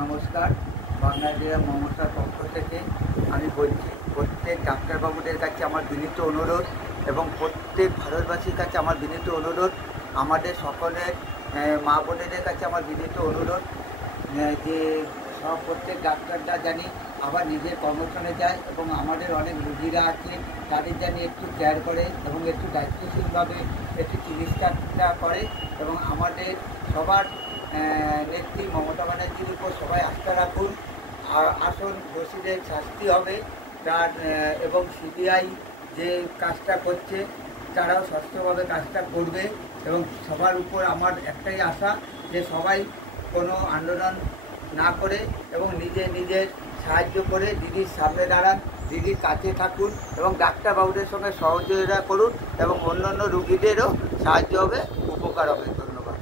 নমস্কার, বাংলাদেশ মমতার পক্ষ থেকে আমি বলছি, প্রত্যেক ডাক্তারবাবুদের কাছে আমার বিনীত অনুরোধ এবং প্রত্যেক ভারতবাসীর কাছে আমার বিনীত অনুরোধ, আমাদের সকলের মা বোনেদের কাছে আমার বিনীত অনুরোধ যে প্রত্যেক ডাক্তাররা জানি আবার নিজের কর্মস্থানে যায় এবং আমাদের অনেক রোগীরা আছে তাদের জানি একটু কেয়ার করে এবং একটু দায়িত্বশীলভাবে একটু চিকিৎসাটা করে এবং আমাদের সবার নেত্রী মমতা ব্যানার্জির উপর সবাই আস্থা রাখুন। আসল দোষীদের শাস্তি হবে তার এবং সিবিআই যে কাজটা করছে তারাও সুষ্ঠুভাবে কাজটা করবে এবং সবার উপর আমার একটাই আশা যে সবাই কোনো আন্দোলন না করে এবং নিজের সাহায্য করে দিদির সামনে দাঁড়ান, দিদির কাছে থাকুন এবং ডাক্তারবাবুদের সঙ্গে সহযোগিতা করুন এবং অন্যান্য রুগীদেরও সাহায্য হবে, উপকার হবে। ধন্যবাদ।